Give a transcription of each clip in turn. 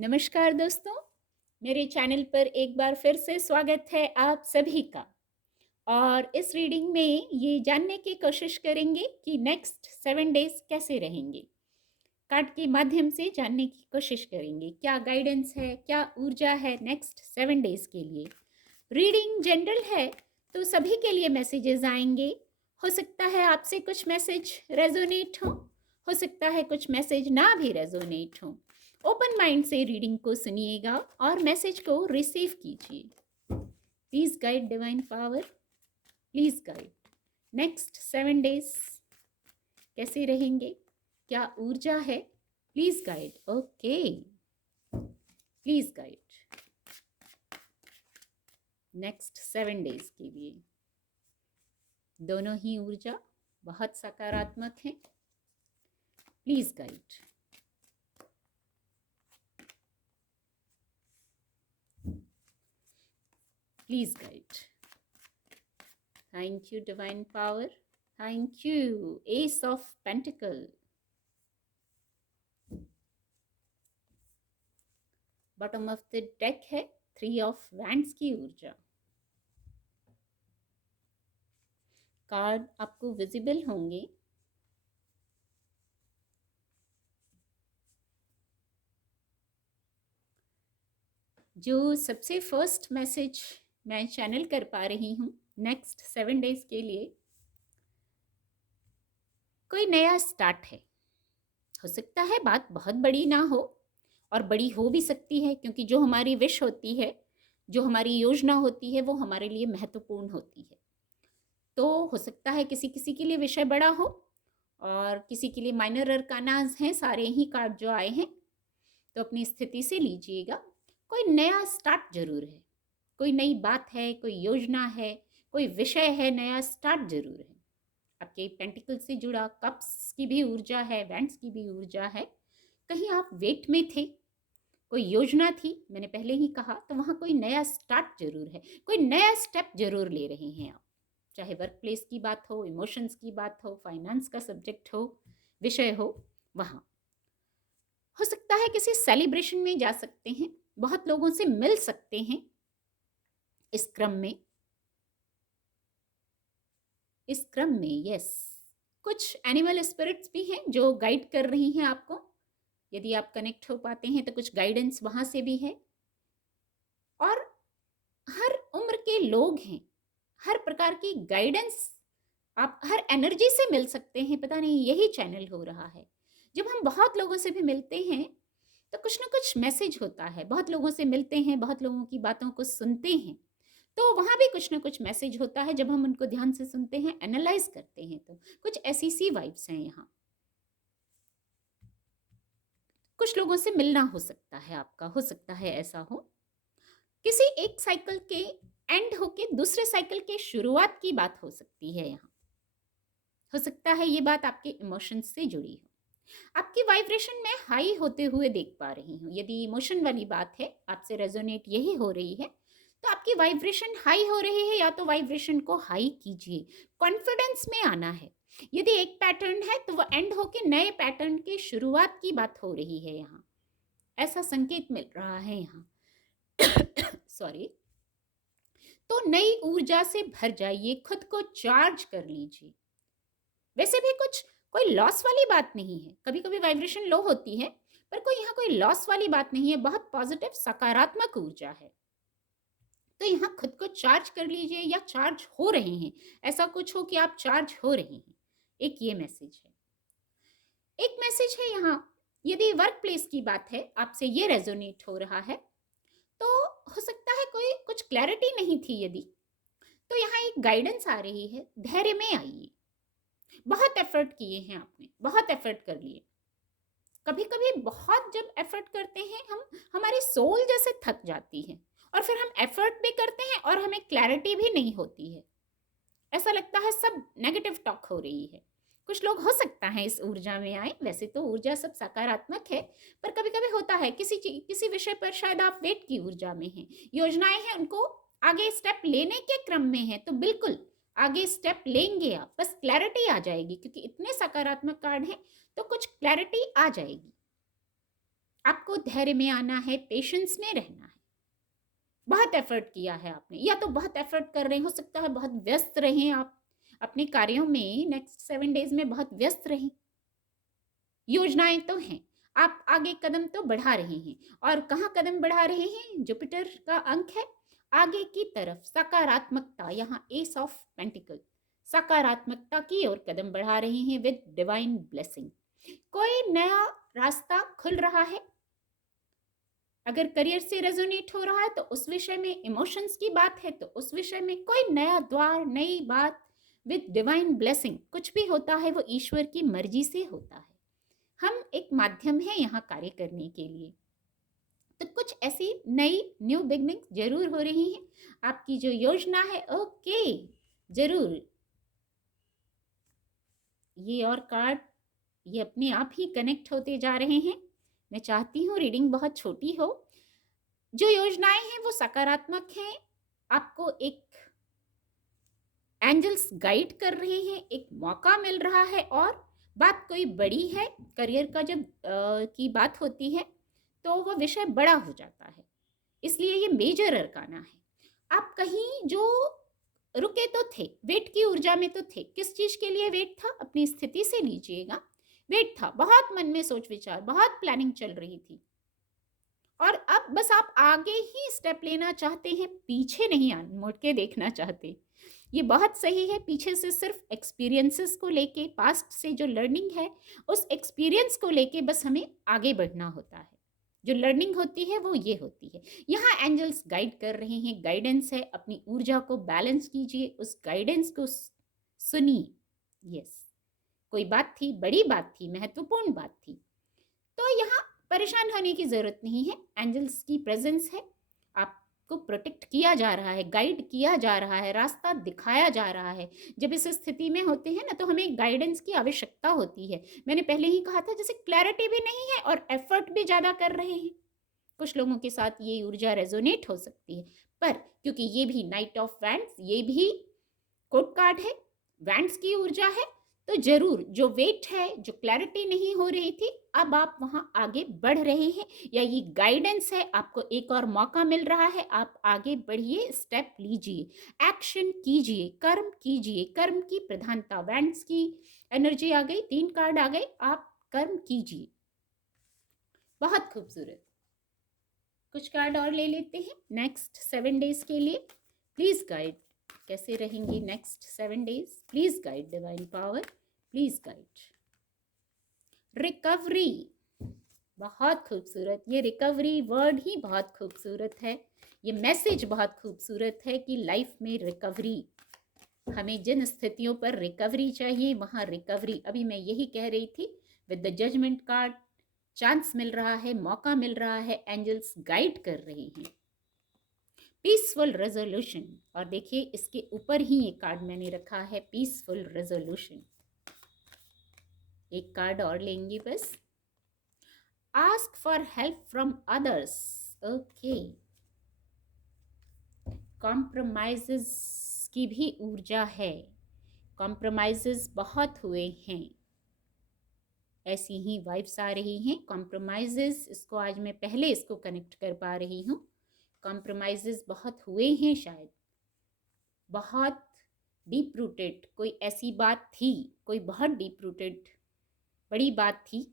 नमस्कार दोस्तों, मेरे चैनल पर एक बार फिर से स्वागत है आप सभी का। और इस रीडिंग में ये जानने की कोशिश करेंगे कि नेक्स्ट 7 डेज़ कैसे रहेंगे। कार्ड के माध्यम से जानने की कोशिश करेंगे क्या गाइडेंस है, क्या ऊर्जा है नेक्स्ट 7 डेज़ के लिए। रीडिंग जनरल है तो सभी के लिए मैसेजेस आएंगे। हो सकता है आपसे कुछ मैसेज रेजोनेट हो सकता है कुछ मैसेज ना भी रेजोनेट हो। ओपन माइंड से रीडिंग को सुनिएगा और मैसेज को रिसीव कीजिए। Please guide divine power, please guide next 7 days कैसे रहेंगे, क्या ऊर्जा है, please guide. Okay, please guide next 7 days के लिए। दोनों ही ऊर्जा बहुत सकारात्मक है। Please guide. Please guide. Thank you divine power, thank you. S of pentacle, bottom of the deck है 3 ऑफ वैंड्स की ऊर्जा। कार्ड आपको विजिबल होंगे। जो सबसे फर्स्ट मैसेज मैं चैनल कर पा रही हूँ नेक्स्ट 7 डेज के लिए, कोई नया स्टार्ट है। हो सकता है बात बहुत बड़ी ना हो और बड़ी हो भी सकती है, क्योंकि जो हमारी विश होती है, जो हमारी योजना होती है, वो हमारे लिए महत्वपूर्ण होती है। तो हो सकता है किसी किसी के लिए विषय बड़ा हो और किसी के लिए माइनर अरकानाज हैं। सारे ही कार्ड जो आए हैं, तो अपनी स्थिति से लीजिएगा। कोई नया स्टार्ट जरूर है, कोई नई बात है, कोई योजना है, कोई विषय है, नया स्टार्ट जरूर है। आपके पेंटिकल से जुड़ा कप्स की भी ऊर्जा है, वैंड्स की भी ऊर्जा है। कहीं आप वेट में थे, कोई योजना थी, मैंने पहले ही कहा, तो वहाँ कोई नया स्टार्ट जरूर है, कोई नया स्टेप जरूर ले रहे हैं आप। चाहे वर्क प्लेस की बात हो, इमोशंस की बात हो, फाइनेंस का सब्जेक्ट हो, विषय हो, वहाँ हो सकता है किसी सेलिब्रेशन में जा सकते हैं, बहुत लोगों से मिल सकते हैं। इस क्रम में यस, कुछ एनिमल स्पिरिट्स भी हैं जो गाइड कर रही हैं आपको। यदि आप कनेक्ट हो पाते हैं तो कुछ गाइडेंस वहां से भी है। और हर उम्र के लोग हैं, हर प्रकार की गाइडेंस आप हर एनर्जी से मिल सकते हैं। पता नहीं यही चैनल हो रहा है। जब हम बहुत लोगों से भी मिलते हैं तो कुछ ना कुछ मैसेज होता है। बहुत लोगों से मिलते हैं, बहुत लोगों की बातों को सुनते हैं, तो वहां भी कुछ ना कुछ मैसेज होता है। जब हम उनको ध्यान से सुनते हैं, एनालाइज करते हैं, तो कुछ ऐसी सी वाइब्स हैं यहाँ। कुछ लोगों से मिलना हो सकता है आपका, हो सकता है ऐसा हो। किसी एक साइकिल के एंड होके दूसरे साइकिल के शुरुआत की बात हो सकती है यहाँ। हो सकता है ये बात आपके इमोशंस से जुड़ी हो। आपकी वाइब्रेशन में हाई होते हुए देख पा रही हूँ। यदि इमोशन वाली बात है, आपसे रेजोनेट यही हो रही है, तो आपकी वाइब्रेशन हाई हो रही है, या तो वाइब्रेशन को हाई कीजिए। कॉन्फिडेंस में आना है। यदि एक पैटर्न है तो वो एंड होके नए पैटर्न की शुरुआत की बात हो रही है यहाँ, ऐसा संकेत मिल रहा है यहाँ। सॉरी। तो नई ऊर्जा से भर जाइए, खुद को चार्ज कर लीजिए। वैसे भी कुछ कोई लॉस वाली बात नहीं है। कभी कभी वाइब्रेशन लो होती है, पर कोई यहाँ कोई लॉस वाली बात नहीं है। बहुत पॉजिटिव सकारात्मक ऊर्जा है। तो यहाँ खुद को चार्ज कर लीजिए, या चार्ज हो रहे हैं, ऐसा कुछ हो कि आप चार्ज हो रहे हैं। एक ये मैसेज है। एक मैसेज है यहाँ, यदि वर्क प्लेस की बात है, आपसे ये रेजोनेट हो रहा है, तो हो सकता है कोई कुछ क्लैरिटी नहीं थी यदि, तो यहाँ एक गाइडेंस आ रही है। धैर्य में आइए। बहुत एफर्ट किए हैं आपने, बहुत एफर्ट कर लिए। कभी कभी बहुत जब एफर्ट करते हैं हम, हमारी सोल जैसे थक जाती है, और फिर हम एफर्ट भी करते हैं और हमें क्लैरिटी भी नहीं होती है। ऐसा लगता है सब नेगेटिव टॉक हो रही है। कुछ लोग हो सकता है इस ऊर्जा में आए। वैसे तो ऊर्जा सब सकारात्मक है, पर कभी कभी होता है किसी विषय पर शायद आप वेट की ऊर्जा में हैं, योजनाएं हैं, उनको आगे स्टेप लेने के क्रम में है, तो बिल्कुल आगे स्टेप लेंगे आप। बस क्लैरिटी आ जाएगी, क्योंकि इतने सकारात्मक कार्ड हैं, तो कुछ क्लैरिटी आ जाएगी। आपको धैर्य में आना है, पेशेंस में रहना है। बहुत एफर्ट किया है आपने, या तो बहुत एफर्ट कर रहे हैं, हो सकता है बहुत व्यस्त रहें आप अपने कार्यों में, नेक्स्ट 7 डेज में बहुत व्यस्त रहें। योजनाएं तो हैं, आप आगे कदम तो बढ़ा रहे हैं। और कहाँ कदम बढ़ा रहे हैं? जुपिटर का अंक है आगे की तरफ, सकारात्मकता, यहाँ एस ऑफ पेंटिकल, सकारात्मकता की ओर कदम बढ़ा रहे हैं विद डिवाइन ब्लेसिंग। कोई नया रास्ता खुल रहा है। अगर करियर से रेजोनेट हो रहा है तो उस विषय में, इमोशंस की बात है तो उस विषय में कोई नया द्वार, नई बात विद डिवाइन ब्लेसिंग। कुछ भी होता है वो ईश्वर की मर्जी से होता है, हम एक माध्यम है यहाँ कार्य करने के लिए। तो कुछ ऐसी नई न्यू बिगनिंग जरूर हो रही हैं। आपकी जो योजना है, ओके, जरूर ये और कार्ड, ये अपने आप ही कनेक्ट होते जा रहे हैं। मैं चाहती हूँ रीडिंग बहुत छोटी हो। जो योजनाएं हैं वो सकारात्मक हैं, आपको एक एंजल्स गाइड कर रहे हैं, एक मौका मिल रहा है। और बात कोई बड़ी है, करियर का जब की बात होती है तो वो विषय बड़ा हो जाता है, इसलिए ये मेजर अरकाना है। आप कहीं जो रुके तो थे, वेट की ऊर्जा में तो थे। किस चीज के लिए वेट था? अपनी स्थिति से लीजिएगा, वेट था, बहुत मन में सोच विचार, बहुत प्लानिंग चल रही थी, और अब बस आप आगे ही स्टेप लेना चाहते हैं, पीछे नहीं मुड़ के देखना चाहते। ये बहुत सही है। पीछे से सिर्फ एक्सपीरियंसेस को लेके, पास्ट से जो लर्निंग है उस एक्सपीरियंस को लेके बस हमें आगे बढ़ना होता है। जो लर्निंग होती है वो ये होती है। यहाँ एंजल्स गाइड कर रहे हैं, गाइडेंस है। अपनी ऊर्जा को बैलेंस कीजिए, उस गाइडेंस को सुनिए। यस, कोई बात थी, बड़ी बात थी, महत्वपूर्ण बात थी, तो यहाँ परेशान होने की जरूरत नहीं है। एंजल्स की प्रेजेंस है, आपको प्रोटेक्ट किया जा रहा है, गाइड किया जा रहा है, रास्ता दिखाया जा रहा है। जब इस स्थिति में होते हैं ना तो हमें गाइडेंस की आवश्यकता होती है। मैंने पहले ही कहा था, जैसे क्लैरिटी भी नहीं है और एफर्ट भी ज़्यादा कर रहे हैं। कुछ लोगों के साथ ये ऊर्जा रेजोनेट हो सकती है, पर क्योंकि ये भी नाइट ऑफ वैंड्स, ये भी कोड कार्ड है, वैंड्स की ऊर्जा है, तो जरूर जो वेट है, जो क्लैरिटी नहीं हो रही थी, अब आप वहां आगे बढ़ रहे हैं, या ये गाइडेंस है, आपको एक और मौका मिल रहा है। आप आगे बढ़िए, स्टेप लीजिए, एक्शन कीजिए, कर्म कीजिए। कर्म की प्रधानता, वैंड्स की एनर्जी आ गई, 3 कार्ड आ गए, आप कर्म कीजिए। बहुत खूबसूरत। कुछ कार्ड और ले लेते हैं नेक्स्ट 7 डेज के लिए। प्लीज गाइड, कैसे रहेंगे next 7 days? Please guide divine power, please guide. Recovery, बहुत खूबसूरत। ये रिकवरी वर्ड ही बहुत खूबसूरत है, ये मैसेज बहुत खूबसूरत है कि लाइफ में रिकवरी, हमें जिन स्थितियों पर रिकवरी चाहिए वहाँ रिकवरी। अभी मैं यही कह रही थी, with the judgement card chance मिल रहा है, मौका मिल रहा है, एंजल्स गाइड कर रहे हैं। पीसफुल रेजोल्यूशन, और देखिए इसके ऊपर ही ये कार्ड मैंने रखा है, पीसफुल रेजोल्यूशन। एक कार्ड और लेंगे बस। Ask for help from others, okay. Compromises की भी ऊर्जा है, कॉम्प्रोमाइजेस बहुत हुए हैं, ऐसी ही वाइब्स आ रही हैं। कॉम्प्रोमाइजेस, इसको आज मैं पहले इसको कनेक्ट कर पा रही हूँ। कॉम्प्रोमाइजेस बहुत हुए हैं, शायद बहुत डीप रूटेड कोई ऐसी बात थी, कोई बहुत डीप रूटेड बड़ी बात थी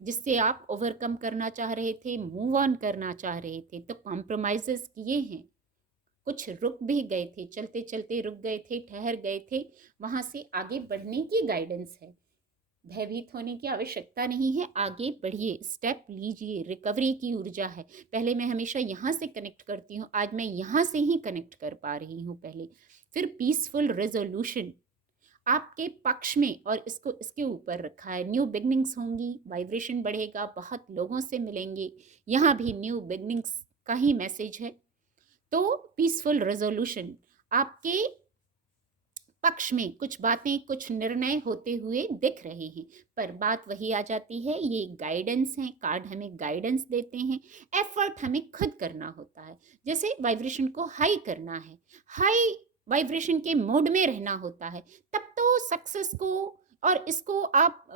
जिससे आप ओवरकम करना चाह रहे थे, मूव ऑन करना चाह रहे थे, तो कॉम्प्रोमाइजेस किए हैं। कुछ रुक भी गए थे, चलते चलते रुक गए थे, ठहर गए थे, वहाँ से आगे बढ़ने की गाइडेंस है। भयभीत होने की आवश्यकता नहीं है, आगे बढ़िए, स्टेप लीजिए। रिकवरी की ऊर्जा है। पहले मैं हमेशा यहाँ से कनेक्ट करती हूँ, आज मैं यहाँ से ही कनेक्ट कर पा रही हूँ पहले। फिर पीसफुल रेजोल्यूशन आपके पक्ष में, और इसको इसके ऊपर रखा है। न्यू बिगनिंग्स होंगी, वाइब्रेशन बढ़ेगा, बहुत लोगों से मिलेंगे, यहाँ भी न्यू बिगनिंग्स का ही मैसेज है। तो पीसफुल रेजोल्यूशन, आपके पक्ष में कुछ बातें, कुछ निर्णय होते हुए दिख रहे हैं, पर बात वही आ जाती है, ये गाइडेंस है, कार्ड हमें गाइडेंस देते हैं। एफर्ट हमें खुद करना होता है, जैसे वाइब्रेशन को हाई करना है, हाई वाइब्रेशन के मोड में रहना होता है, तब तो सक्सेस को और इसको आप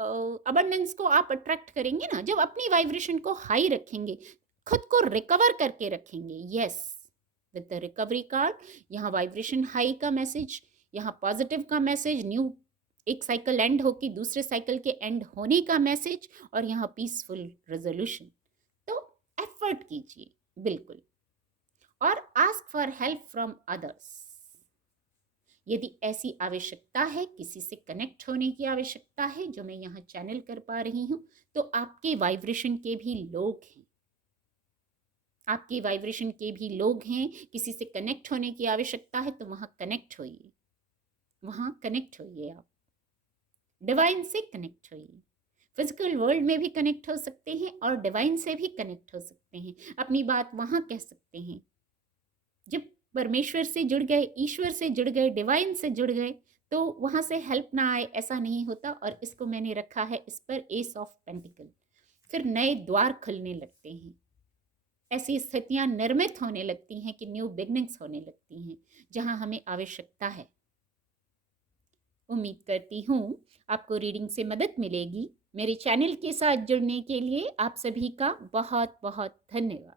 अबंडेंस को आप अट्रैक्ट करेंगे ना, जब अपनी वाइब्रेशन को हाई रखेंगे, खुद को रिकवर करके रखेंगे। Yes, with the recovery card यहाँ वाइब्रेशन हाई का मैसेज, यहाँ पॉजिटिव का मैसेज, न्यू एक साइकिल एंड होके दूसरे साइकिल के एंड होने का मैसेज, और यहाँ पीसफुल रेजोल्यूशन। तो एफर्ट कीजिए बिल्कुल, और ask for help from others. यदि ऐसी आवश्यकता है, किसी से कनेक्ट होने की आवश्यकता है, जो मैं यहाँ चैनल कर पा रही हूँ, तो आपके वाइब्रेशन के भी लोग हैं, आपके वाइब्रेशन के भी लोग हैं, किसी से कनेक्ट होने की आवश्यकता है तो वहाँ कनेक्ट होइए, वहाँ कनेक्ट होइए, आप डिवाइन से कनेक्ट होइए। फिजिकल वर्ल्ड में भी कनेक्ट हो सकते हैं और डिवाइन से भी कनेक्ट हो सकते हैं, अपनी बात वहाँ कह सकते हैं। जब परमेश्वर से जुड़ गए, ईश्वर से जुड़ गए, डिवाइन से जुड़ गए, तो वहाँ से हेल्प ना आए ऐसा नहीं होता। और इसको मैंने रखा है इस पर एस ऑफ पेंटिकल, फिर नए द्वार खुलने लगते हैं, ऐसी स्थितियां निर्मित होने लगती हैं कि न्यू बिगनिंग्स होने लगती हैं जहां हमें आवश्यकता है। उम्मीद करती हूँ आपको रीडिंग से मदद मिलेगी। मेरे चैनल के साथ जुड़ने के लिए आप सभी का बहुत बहुत धन्यवाद।